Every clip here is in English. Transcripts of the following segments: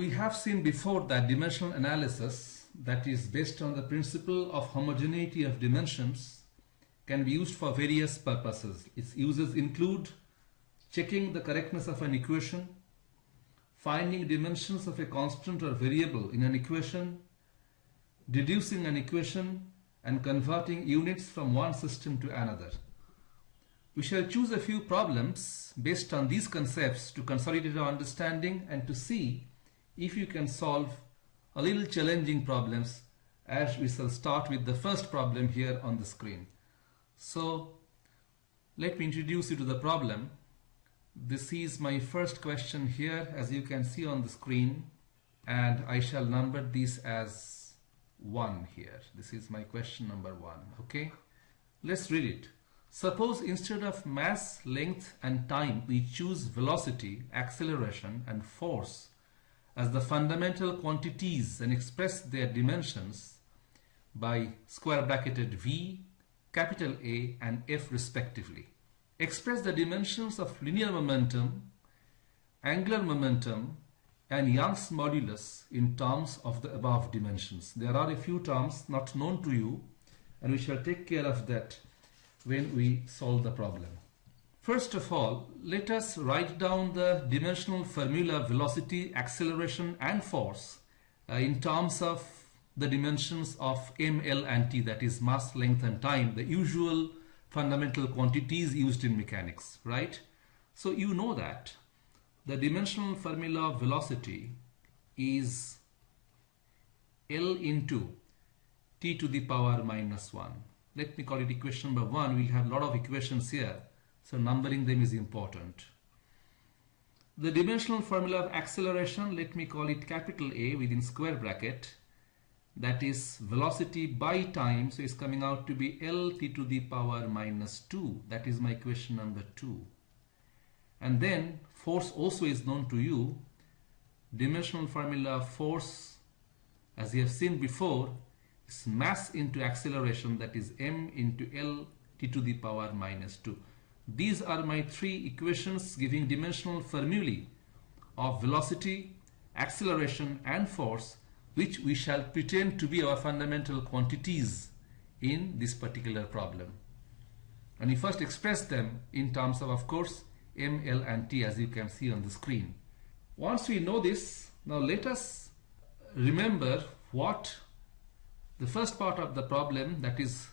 We have seen before that dimensional analysis that is based on the principle of homogeneity of dimensions can be used for various purposes. Its uses include checking the correctness of an equation, finding dimensions of a constant or variable in an equation, deducing an equation, and converting units from one system to another. We shall choose a few problems based on these concepts to consolidate our understanding and to see if you can solve a little challenging problems, as we shall start with the first problem here on the screen. So let me introduce you to the problem. This is my first question here, as you can see on the screen, and I shall number these as 1 here. This is my question number 1. Okay, let's read it. Suppose instead of mass, length and time we choose velocity, acceleration and force as the fundamental quantities and express their dimensions by square bracketed V, capital A and F respectively. Express the dimensions of linear momentum, angular momentum and Young's modulus in terms of the above dimensions. There are a few terms not known to you, and we shall take care of that when we solve the problem. First of all, let us write down the dimensional formula velocity, acceleration and force in terms of the dimensions of m, l and t, that is mass, length and time, the usual fundamental quantities used in mechanics, right? So you know that the dimensional formula of velocity is L into t to the power minus 1. Let me call it equation number 1. We'll have a lot of equations here, so numbering them is important. The dimensional formula of acceleration, let me call it capital A within square bracket. That is velocity by time, so it's coming out to be L t to the power minus 2. That is my equation number 2. And then force also is known to you. Dimensional formula of force, as you have seen before, is mass into acceleration, that is m into L t to the power minus 2. These are my 3 equations giving dimensional formulae of velocity, acceleration and force, which we shall pretend to be our fundamental quantities in this particular problem. And we first express them in terms of course, m, l and t, as you can see on the screen. Once we know this, now let us remember what the first part of the problem, that is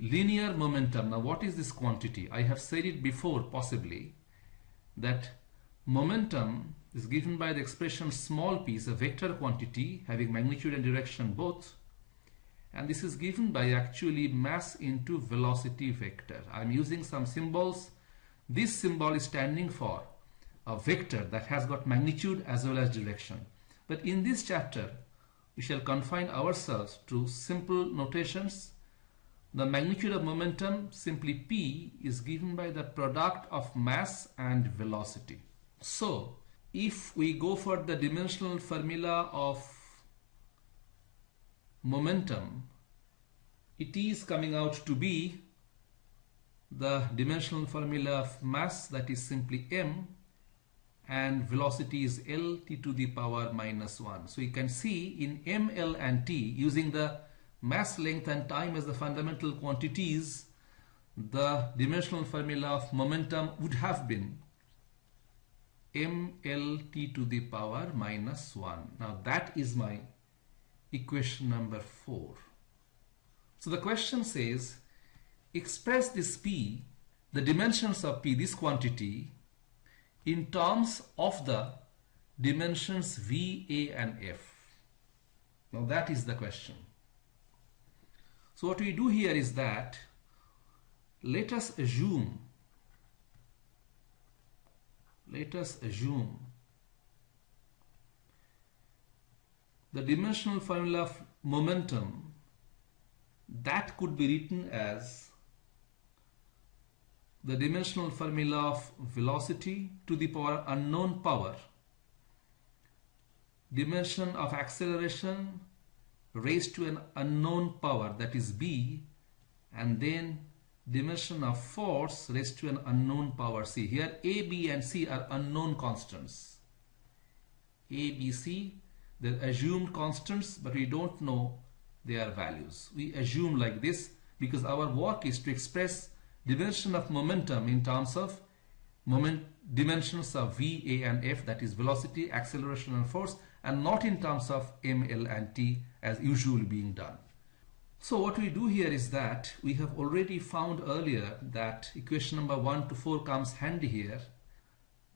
linear momentum. Now what is this quantity? I have said it before possibly, that momentum is given by the expression small p, is a vector quantity having magnitude and direction both, and this is given by actually mass into velocity vector. I am using some symbols. This symbol is standing for a vector that has got magnitude as well as direction. But in this chapter we shall confine ourselves to simple notations. The magnitude of momentum, simply P, is given by the product of mass and velocity. So if we go for the dimensional formula of momentum, it is coming out to be the dimensional formula of mass, that is simply m, and velocity is L t to the power minus 1. So you can see in m, l and t, using the mass, length and time as the fundamental quantities, the dimensional formula of momentum would have been m, l t to the power minus 1. Now that is my equation number 4. So the question says, express this P, the dimensions of P, this quantity, in terms of the dimensions V, A and F. Now that is the question. So what we do here is that let us assume the dimensional formula of momentum that could be written as the dimensional formula of velocity to the power unknown power, dimension of acceleration raised to an unknown power, that is b, and then dimension of force raised to an unknown power c. Here a, b and c are unknown constants. A, B, C. They're assumed constants, but we don't know their values. We assume like this because our work is to express dimension of momentum in terms of dimensions of v, a and f, that is velocity, acceleration and force, and not in terms of m, l and t as usually being done. So what we do here is that we have already found earlier that equation number 1 to 4 comes handy here.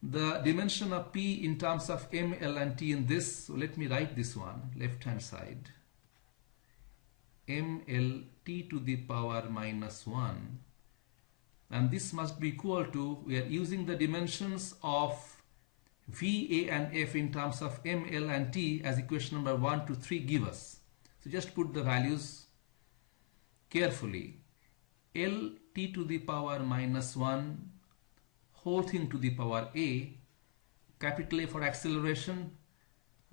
The dimension of p in terms of m, l and t in this, so let me write this one, left hand side, m, l, t to the power minus 1, and this must be equal to, we are using the dimensions of v, a and f in terms of m, l and t as equation number 1 to 3 give us. So just put the values carefully. L, t to the power minus 1, whole thing to the power a, capital A for acceleration,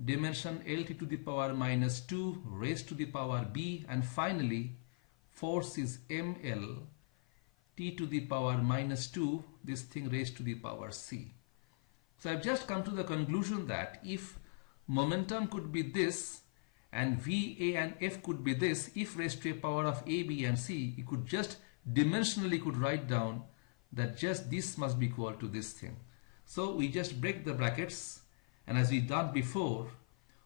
dimension Lt to the power minus 2 raised to the power b, and finally force is ml t to the power minus 2, this thing raised to the power c. So I've just come to the conclusion that if momentum could be this and v, a and f could be this, if raised to a power of a, b and c, you could just dimensionally could write down that just this must be equal to this thing. So we just break the brackets, and as we done before,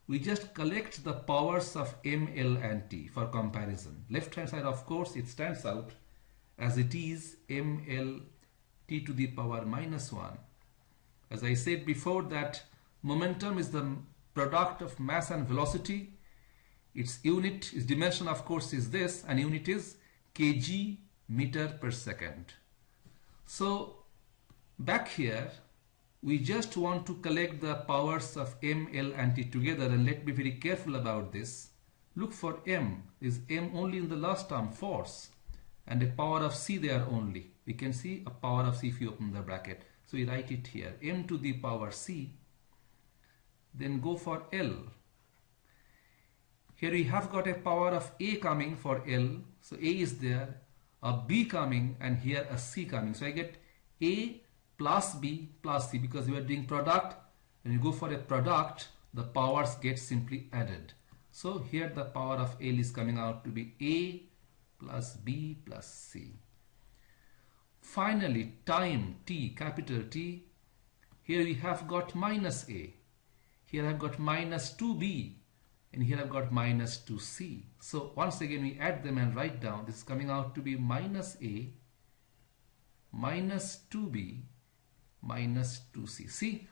we just collect the powers of m, l and t for comparison. Left hand side, of course, it stands out as it is m, l, t to the power minus 1. As I said before, that momentum is the product of mass and velocity. Its unit, its dimension, of course, is this, and unit is kg meter per second. So back here, we just want to collect the powers of m, l and t together, and let's be very careful about this. Look for m, is m only in the last term, force, and a power of c there only. We can see a power of c if you open the bracket. So we write it here, m to the power c. Then go for l. Here we have got a power of a coming for l, so a is there, a b coming, and here a c coming. So I get a plus b plus c, because we are doing product, and you go for a product, the powers get simply added. So here the power of l is coming out to be a plus b plus c. Finally, time t, capital T, here we have got minus a, here I've got minus 2b, and here I've got minus 2c. So once again we add them and write down, this is coming out to be minus a, minus 2b, minus 2c. See,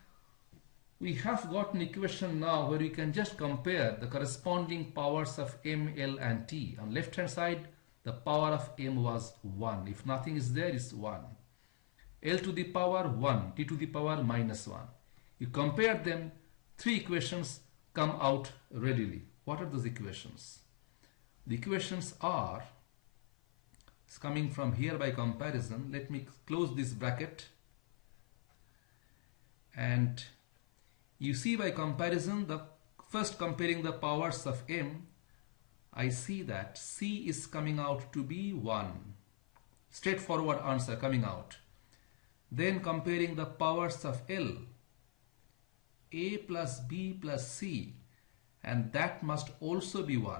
we have got an equation now where we can just compare the corresponding powers of m, l and t. On left hand side, the power of m was 1. If nothing is there, it's 1. L to the power 1, t to the power minus 1. You compare them, 3 equations come out readily. What are those equations? The equations are, it's coming from here by comparison. Let me close this bracket, and you see by comparison, the first comparing the powers of m, I see that c is coming out to be 1. Straightforward answer coming out. Then comparing the powers of l, a plus b plus c, and that must also be 1.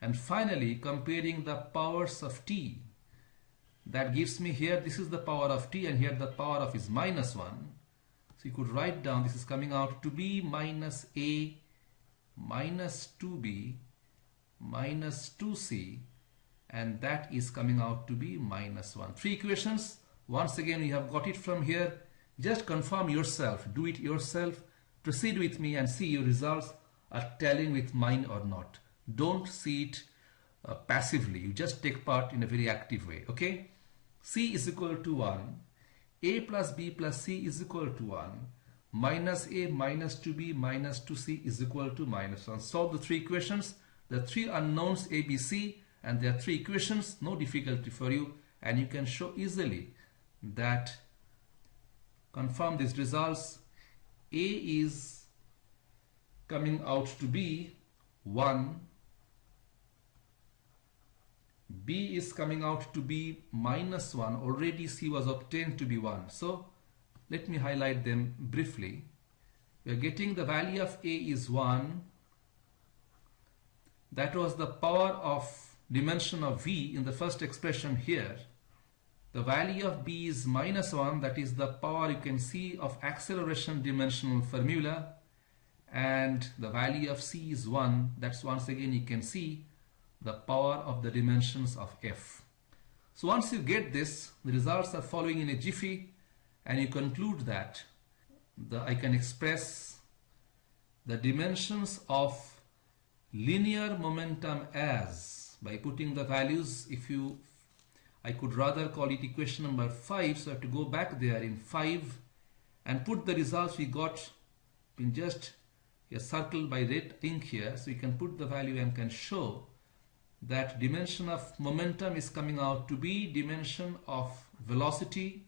And finally comparing the powers of t, that gives me here, this is the power of t, and here the power of is minus 1. So you could write down, this is coming out to be minus a, minus 2b, minus 2c, and that is coming out to be minus 1. 3 equations. Once again, we have got it from here. Just confirm yourself, do it yourself, proceed with me and see your results are tallying with mine or not. Don't see it passively, you just take part in a very active way, okay? C is equal to 1, a plus b plus c is equal to 1, minus a minus 2b minus 2c is equal to minus 1. Solve the 3 equations, the 3 unknowns a, b, c, and there are 3 equations, no difficulty for you, and you can show easily that, confirm these results. A is coming out to be 1, B is coming out to be minus 1, already C was obtained to be 1. So let me highlight them briefly. we are getting the value of A is 1. That was the power of dimension of V in the first expression here. The value of B is minus 1, that is the power you can see of acceleration dimensional formula, and the value of C is 1, that's once again you can see the power of the dimensions of F. So once you get this, the results are following in a jiffy, and you conclude that I can express the dimensions of linear momentum as, by putting the values, I could rather call it equation number 5, so I have to go back there in 5 and put the results we got in just a circle by red ink here. So you can put the value and can show that dimension of momentum is coming out to be dimension of velocity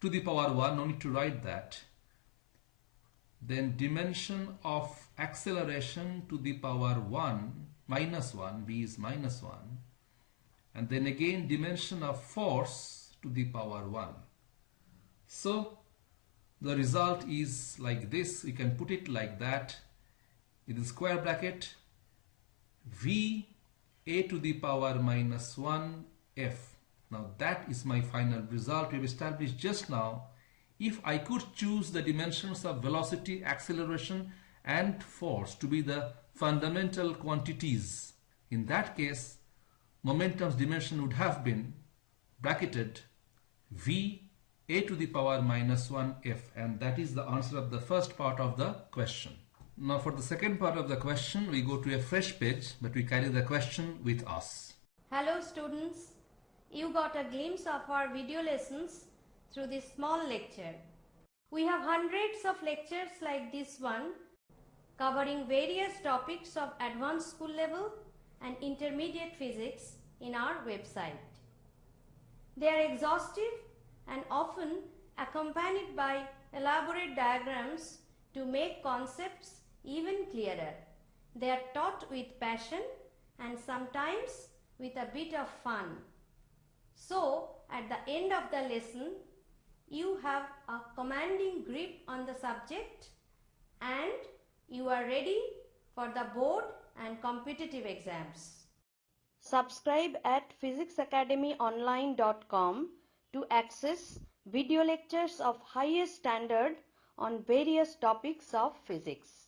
to the power 1, no need to write that. Then dimension of acceleration to the power 1, minus 1, V is minus 1. And then again dimension of force to the power 1. So the result is like this. You can put it like that in the square bracket, V a to the power minus 1 F. Now that is my final result we have established just now. If I could choose the dimensions of velocity, acceleration and force to be the fundamental quantities, in that case momentum's dimension would have been bracketed V a to the power minus 1 F, and that is the answer of the first part of the question. Now for the second part of the question, we go to a fresh page, but we carry the question with us. Hello students, you got a glimpse of our video lessons through this small lecture. We have hundreds of lectures like this one covering various topics of advanced school level and intermediate physics in our website. They are exhaustive and often accompanied by elaborate diagrams to make concepts even clearer. They are taught with passion and sometimes with a bit of fun. So, at the end of the lesson, you have a commanding grip on the subject and you are ready for the board and competitive exams. Subscribe at physicsacademyonline.com to access video lectures of highest standard on various topics of physics.